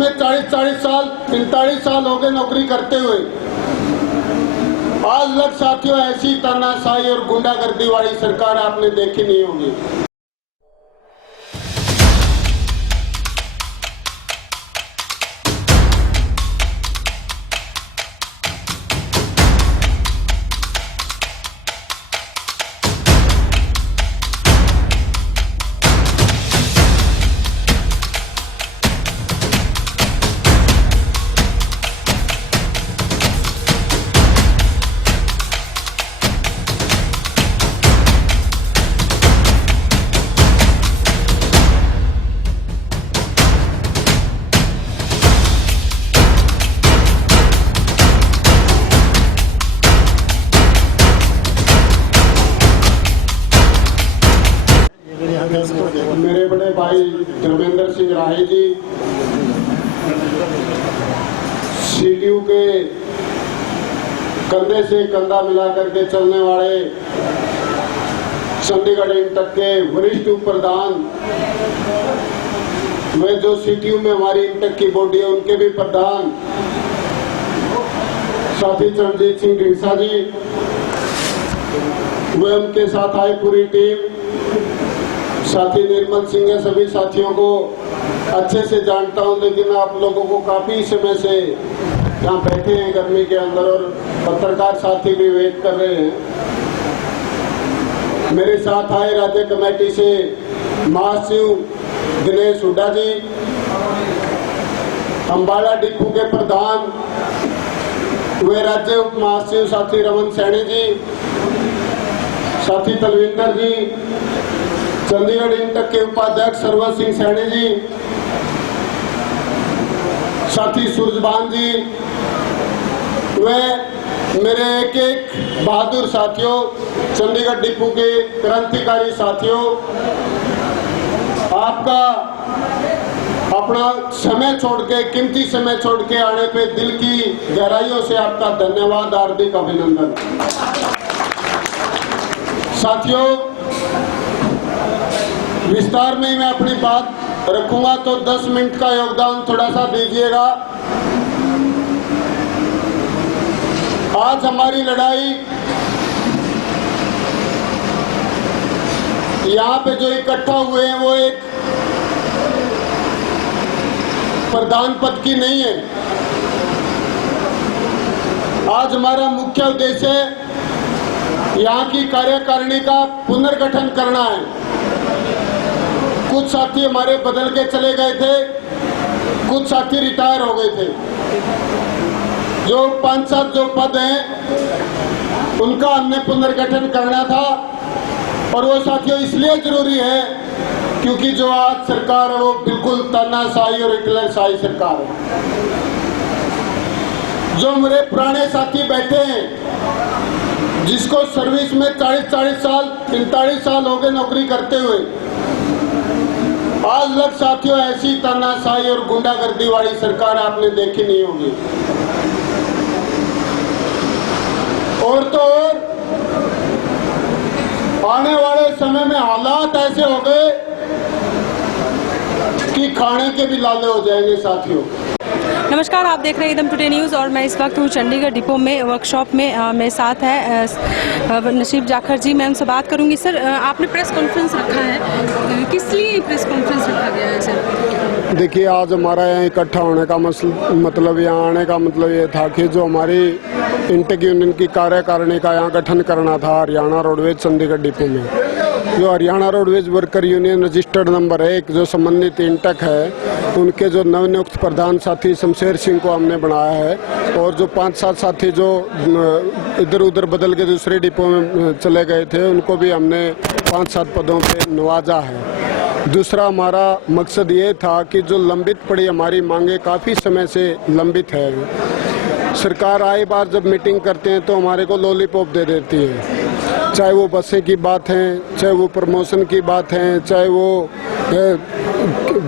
में 40-40 साल 45 साल हो गए नौकरी करते हुए। आज लग साथियों ऐसी तानाशाही और गुंडागर्दी वाली सरकार आपने देखी नहीं होगी। मेरे बड़े भाई धर्मेंद्र सिंह राही जी सीडीयू के कंधे से कंधा मिला करके चलने वाले चंडीगढ़ इंटक के वरिष्ठ उप प्रधान, वे जो सीटीयू में हमारी इंटक की बॉडी है उनके भी प्रधान साथी चरणजीत सिंह ढींसा जी, वे उनके साथ आए पूरी टीम, साथी निर्मल सिंह है। सभी साथियों को अच्छे से जानता हूं, लेकिन आप लोगों को काफी समय से यहाँ बैठे हैं गर्मी के अंदर और पत्रकार साथी भी वेट कर रहे हैं। मेरे साथ आए राज्य कमेटी से महासचिव दिनेश हुड्डा जी, अम्बाला डिपो के प्रधान वे राज्य उप महासचिव साथी रमन सैनी जी, साथी तलविंदर जी, चंडीगढ़ इंटक के उपाध्यक्ष सरवर सिंह सैनी जी, साथी सूरजबान जी, वे मेरे एक एक बहादुर साथियों, चंडीगढ़ डिपो के क्रांतिकारी साथियों, आपका अपना समय छोड़ के, कीमती समय छोड़ के आने पे दिल की गहराइयों से आपका धन्यवाद, हार्दिक अभिनंदन। साथियों, विस्तार में मैं अपनी बात रखूंगा तो 10 मिनट का योगदान थोड़ा सा दीजिएगा। आज हमारी लड़ाई यहाँ पे जो इकट्ठा हुए हैं वो एक प्रधान पद की नहीं है। आज हमारा मुख्य उद्देश्य यहाँ की कार्यकारिणी का पुनर्गठन करना है। कुछ साथी हमारे बदल के चले गए थे, कुछ साथी रिटायर हो गए थे। जो 5-7 जो पद हैं उनका हमने पुनर्गठन करना था, और वो साथियों इसलिए जरूरी है क्योंकि जो आज सरकार है वो बिल्कुल तानाशाही और हिटलरशाही सरकार है। जो मेरे पुराने साथी बैठे हैं, जिसको सर्विस में 40-40 साल 45 साल हो गए नौकरी करते हुए, आज लग साथियों ऐसी तानाशाही और गुंडागर्दी वाली सरकार आपने देखी नहीं होगी। और तो और आने वाले समय में हालात ऐसे हो गए कि खाने के भी लाले हो जाएंगे साथियों। नमस्कार, आप देख रहे हैं एकदम टुडे न्यूज़ और मैं इस वक्त हूँ चंडीगढ़ डिपो में वर्कशॉप में। मेरे साथ है नसीब जाखड़ जी। मैं उनसे बात करूँगी। सर, आपने प्रेस कॉन्फ्रेंस रखा है, किस लिए प्रेस कॉन्फ्रेंस रखा गया है सर? देखिए, आज हमारा यहाँ इकट्ठा होने का मतलब यहाँ आने का मतलब ये था कि जो हमारी इंटक यूनियन की कार्यकारिणी का यहाँ गठन करना था हरियाणा रोडवेज चंडीगढ़ डिपो में। जो Haryana roadways worker union registered number 1 जो संबंधित इंटक है, उनके जो नवनियुक्त प्रधान साथी शमशेर सिंह को हमने बनाया है, और जो 5-7 साथी जो इधर उधर बदल के दूसरे डिपो में चले गए थे, उनको भी हमने 5-7 पदों पे नवाजा है। दूसरा हमारा मकसद ये था कि जो लंबित पड़ी हमारी मांगे काफ़ी समय से लंबित है, सरकार आए बार जब मीटिंग करते हैं तो हमारे को लॉलीपॉप दे देती है। चाहे वो बसें की बात है, चाहे वो प्रमोशन की बात है, चाहे वो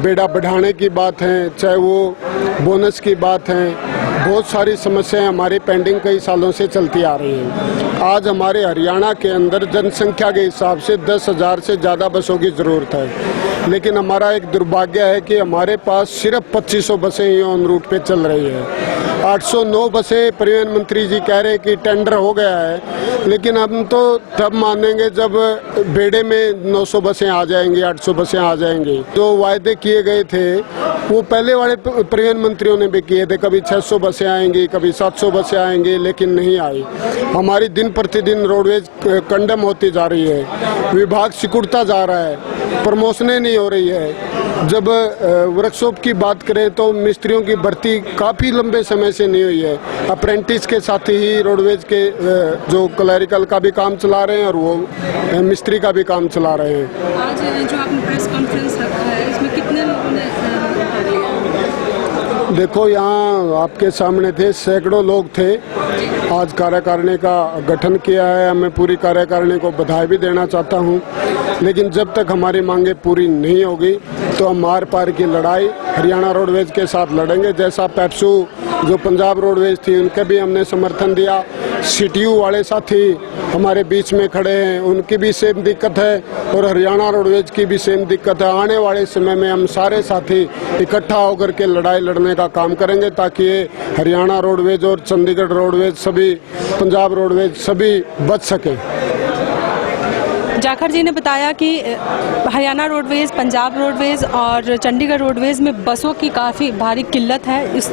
बेड़ा बढ़ाने की बात है, चाहे वो बोनस की बात है, बहुत सारी समस्याएं हमारी पेंडिंग कई सालों से चलती आ रही हैं। आज हमारे हरियाणा के अंदर जनसंख्या के हिसाब से 10,000 से ज़्यादा बसों की ज़रूरत है। लेकिन हमारा एक दुर्भाग्य है कि हमारे पास सिर्फ 2500 बसें ही ऑन रूट पे चल रही है। 809 बसें परिवहन मंत्री जी कह रहे हैं कि टेंडर हो गया है, लेकिन हम तो तब मानेंगे जब बेड़े में 900 बसें आ जाएंगी, 800 बसें आ जाएंगी। जो वायदे किए गए थे वो पहले वाले परिवहन मंत्रियों ने भी किए थे, कभी 600 बसें आएंगी, कभी 700 बसें आएंगी, लेकिन नहीं आई। हमारी दिन प्रतिदिन रोडवेज कंडम होती जा रही है, विभाग सिकुड़ता जा रहा है, प्रमोशनें नहीं हो रही है। जब वर्कशॉप की बात करें तो मिस्त्रियों की भर्ती काफ़ी लंबे समय से नहीं हुई है। अप्रेंटिस के साथ ही रोडवेज के जो क्लरिकल का भी काम चला रहे हैं और वो मिस्त्री का भी काम चला रहे हैं। आज जो आपने प्रेस कॉन्फ्रेंस रखा है इसमें कितने लोगों ने भाग लिया? देखो, यहाँ आपके सामने थे, सैकड़ों लोग थे। आज कार्यकारिणी का गठन किया है। मैं पूरी कार्यकारिणी को बधाई भी देना चाहता हूँ, लेकिन जब तक हमारी मांगे पूरी नहीं होगी तो हम आर पार की लड़ाई हरियाणा रोडवेज के साथ लड़ेंगे। जैसा पेप्सू जो पंजाब रोडवेज थी उनके भी हमने समर्थन दिया, सीटीयू वाले साथी हमारे बीच में खड़े हैं, उनकी भी सेम दिक्कत है और हरियाणा रोडवेज की भी सेम दिक्कत है। आने वाले समय में हम सारे साथी इकट्ठा होकर के लड़ाई लड़ने का काम करेंगे ताकि ये हरियाणा रोडवेज और चंडीगढ़ रोडवेज सभी, पंजाब रोडवेज सभी बच सके। जाखड़ जी ने बताया कि हरियाणा रोडवेज, पंजाब रोडवेज और चंडीगढ़ रोडवेज में बसों की काफ़ी भारी किल्लत है। इस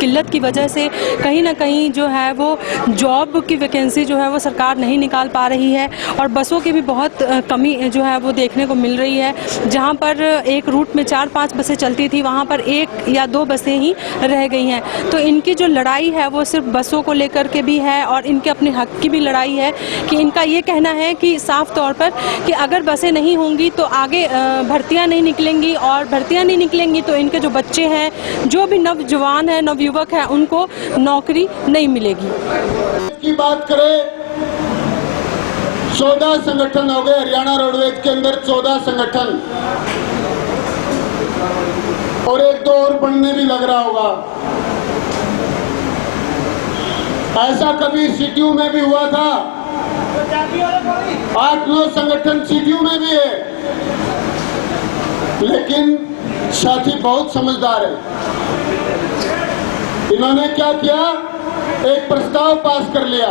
किल्लत की वजह से कहीं ना कहीं जो है वो जॉब की वैकेंसी जो है वो सरकार नहीं निकाल पा रही है और बसों की भी बहुत कमी जो है वो देखने को मिल रही है। जहां पर एक रूट में 4-5 बसें चलती थी वहां पर 1 या 2 बसें ही रह गई हैं। तो इनकी जो लड़ाई है वो सिर्फ बसों को लेकर के भी है और इनके अपने हक की भी लड़ाई है कि इनका ये कहना है कि साफ तौर पर कि अगर बसें नहीं होंगी तो आगे भर्तियां नहीं निकलेंगी और भर्तियां नहीं निकलेंगी तो इनके जो बच्चे हैं, जो भी नवजवान हैं, नवयुवक हैं, उनको नौकरी नहीं मिलेगी। की बात करें, 14 संगठन हो गए हरियाणा रोडवेज के अंदर, 14 संगठन, और 1-2 और बनने भी लग रहा होगा। ऐसा कभी सीटीयू में भी हुआ था, 8-9 संगठन सीटीयू में भी है, लेकिन साथी बहुत समझदार है। इन्होंने क्या किया, एक प्रस्ताव पास कर लिया,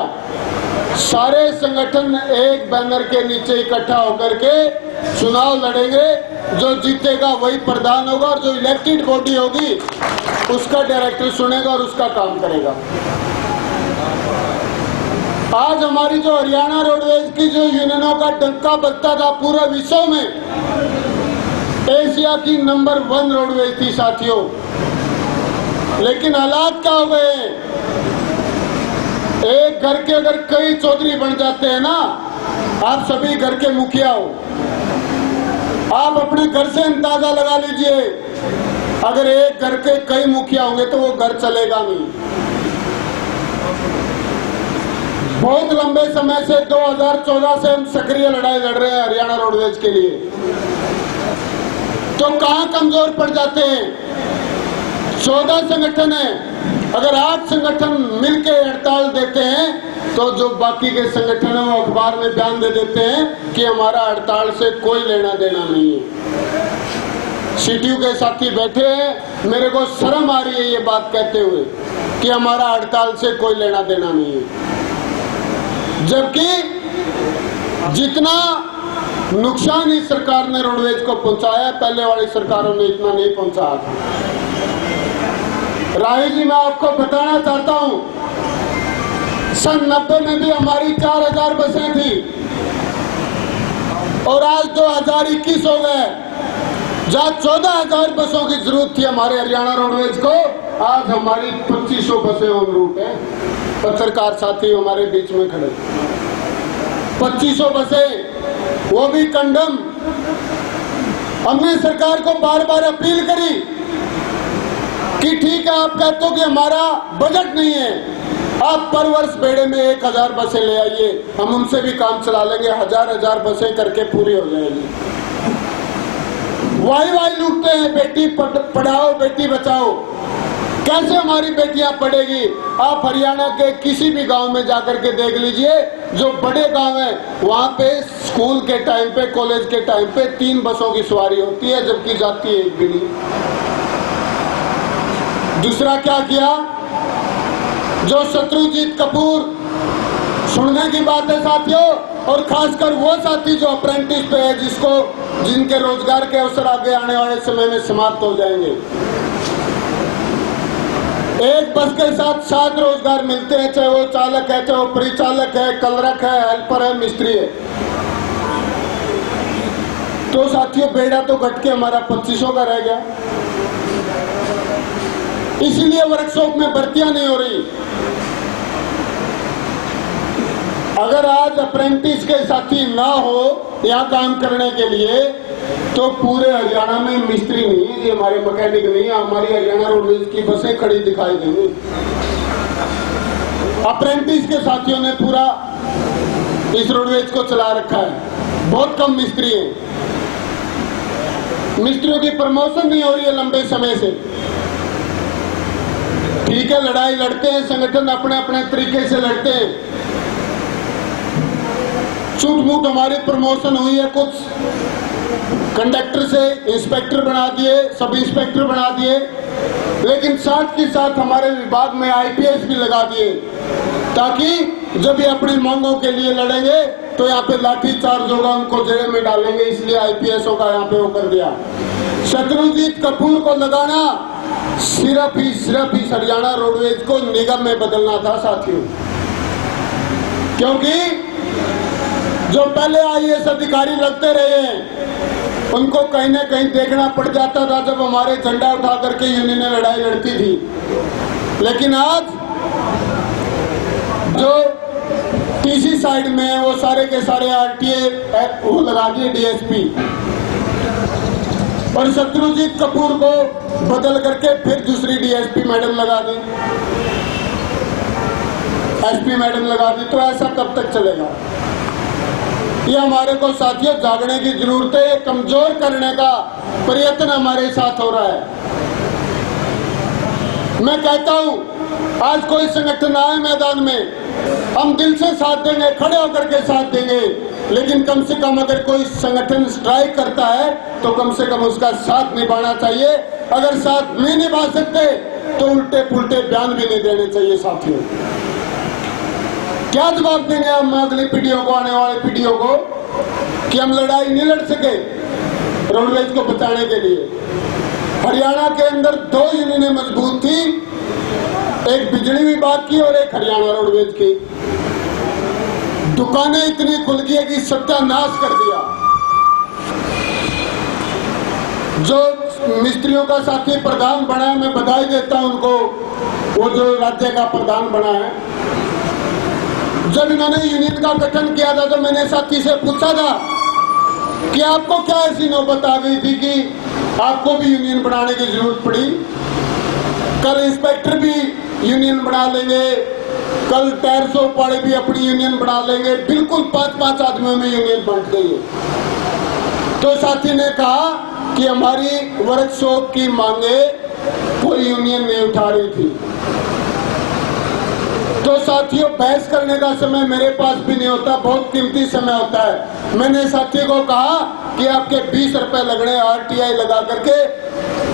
सारे संगठन एक बैनर के नीचे इकट्ठा होकर के चुनाव लड़ेंगे, जो जीतेगा वही प्रधान होगा और जो इलेक्टेड बॉडी होगी उसका डायरेक्टर सुनेगा और उसका काम करेगा। आज हमारी जो हरियाणा रोडवेज की जो यूनियनों का डंका बजता था पूरे विश्व में, एशिया की नंबर 1 रोडवेज थी साथियों, लेकिन हालात क्या हो गए, एक घर के अगर कई चौधरी बन जाते हैं ना, आप सभी घर के मुखिया हो, आप अपने घर से अंदाजा लगा लीजिए, अगर एक घर के कई मुखिया होंगे तो वो घर चलेगा नहीं। बहुत लंबे समय से 2014 से हम सक्रिय लड़ाई लड़ रहे हैं हरियाणा रोडवेज के लिए, तो कहां कमजोर पड़ जाते हैं। 14 संगठन है, अगर 8 संगठन मिलकर हड़ताल देते हैं तो जो बाकी के संगठन है वो अखबार में बयान दे देते हैं कि हमारा हड़ताल से कोई लेना देना नहीं है। सीटीयू के साथी बैठे हैं, मेरे को शर्म आ रही है ये बात कहते हुए कि हमारा हड़ताल से कोई लेना देना नहीं है, जबकि जितना नुकसान इस सरकार ने रोडवेज को पहुंचाया है, पहले वाली सरकारों ने इतना नहीं पहुंचाया था। राही जी, मैं आपको बताना चाहता हूं, सन 90 में भी हमारी 4000 बसें थी और आज 2021 हो गए। जहां 14000 बसों की जरूरत थी हमारे हरियाणा रोडवेज को, आज हमारी 2500 बसें ऑन रूट है। पत्रकार साथी हमारे बीच में खड़े, 2500 बसें, वो भी कंडम। हमने सरकार को बार बार अपील करी कि ठीक है, आप कहते हो कि हमारा बजट नहीं है, आप पर वर्ष बेड़े में 1000 बसें ले आइए, हम उनसे भी काम चला लेंगे, 1000 बसें करके पूरी हो जाएगी। वाई लूटते हैं, बेटी पढ़ाओ बेटी बचाओ, कैसे हमारी बेटियां पढ़ेगी? आप हरियाणा के किसी भी गांव में जाकर के देख लीजिए, जो बड़े गांव हैं वहां पे स्कूल के टाइम पे, कॉलेज के टाइम पे 3 बसों की सवारी होती है, जबकि जाती है एक भी नहीं। दूसरा क्या किया, जो शत्रुजीत कपूर, सुनने की बात है साथियों, और खासकर वो साथी जो अप्रेंटिस पे है, जिनके रोजगार के अवसर आगे आने वाले समय में समाप्त हो जाएंगे। एक बस के साथ 7 रोजगार मिलते हैं, चाहे वो चालक है, चाहे वो परिचालक है, कलरक है, हेल्पर है, मिस्त्री है। तो साथियों बेड़ा तो घट के हमारा 2500 का रह गया। इसीलिए वर्कशॉप में भर्तियां नहीं हो रही। अगर आज अप्रेंटिस के साथी ना हो यहाँ काम करने के लिए, तो पूरे हरियाणा में मिस्त्री नहीं है, ये हमारे मैकेनिक नहीं है, हमारी हरियाणा रोडवेज की बसें खड़ी दिखाई देंगी। अप्रेंटिस के साथियों ने पूरा इस रोडवेज को चला रखा है। बहुत कम मिस्त्री हैं। मिस्त्रियों की प्रमोशन नहीं हो रही है लंबे समय से। ठीक है, लड़ाई लड़ते हैं, संगठन अपने अपने तरीके से लड़ते हैं। छूट मूट हमारी प्रमोशन हुई है, कुछ कंडक्टर से इंस्पेक्टर बना दिए, सब इंस्पेक्टर बना दिए, लेकिन साथ ही साथ हमारे विभाग में आईपीएस भी लगा दिए, ताकि जब ये अपनी मांगों के लिए लड़ेंगे तो यहाँ पे लाठी चार्ज होगा, उनको जेल में डालेंगे। इसलिए आईपीएसओ का यहाँ पे वो कर दिया। शत्रुजीत कपूर को लगाना सिर्फ ही हरियाणा रोडवेज को निगम में बदलना था साथियों, क्योंकि जो पहले आईएएस अधिकारी लगते रहे हैं उनको कहीं ना कहीं देखना पड़ जाता था जब हमारे झंडा उठा करके यूनियनें लड़ाई लड़ती थी। लेकिन आज जो टीसी साइड में है वो सारे के सारे आरटीए वो लगा दिए, डीएसपी, और शत्रुजीत कपूर को बदल करके फिर दूसरी डीएसपी मैडम लगा दी, एसपी मैडम लगा दी। तो ऐसा कब तक चलेगा? ये हमारे को साथियों जागने की जरूरत है। कमजोर करने का प्रयत्न हमारे साथ हो रहा है। मैं कहता हूं आज कोई संगठन आए मैदान में, हम दिल से साथ देंगे, खड़े होकर के साथ देंगे, लेकिन कम से कम अगर कोई संगठन स्ट्राइक करता है तो कम से कम उसका साथ निभाना चाहिए। अगर साथ नहीं निभा सकते तो उल्टे पुल्टे बयान भी नहीं देने चाहिए साथियों। क्या जवाब देंगे हम अगली पीढ़ियों को, आने वाली पीढ़ियों को, कि हम लड़ाई नहीं लड़ सके रोडवेज को बचाने के लिए? हरियाणा के अंदर 2 यूनियनें मजबूत थी, एक बिजली विभाग की और एक हरियाणा रोडवेज की। दुकानें इतनी खुल गई कि सत्यानाश कर दिया। जो मिस्त्रियों का साथी प्रधान बना है, मैं बधाई देता हूं उनको, वो जो राज्य का प्रधान बना है। जब इन्होंने यूनियन का गठन किया था तो मैंने साथी से पूछा था कि आपको क्या ऐसी नौबत आ गई थी कि आपको भी यूनियन बनाने की जरूरत पड़ी? कल इंस्पेक्टर भी यूनियन बना लेंगे, कल टायर शॉप वाले भी अपनी यूनियन बना लेंगे, बिल्कुल 5-5 आदमियों में यूनियन बंट गई है। तो साथी ने कहा कि हमारी वर्कशॉप की मांगे कोई यूनियन नहीं उठा रही थी। तो साथियों बहस करने का समय मेरे पास भी नहीं होता, बहुत कीमती समय होता है। मैंने साथी को कहा कि आपके 20 रुपए लगने आरटीआई लगा करके,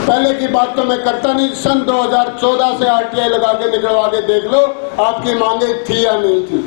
पहले की बात तो मैं करता नहीं, सन 2014 से आरटीआई लगा के निकलवा के देख लो आपकी मांगे थी या नहीं थी।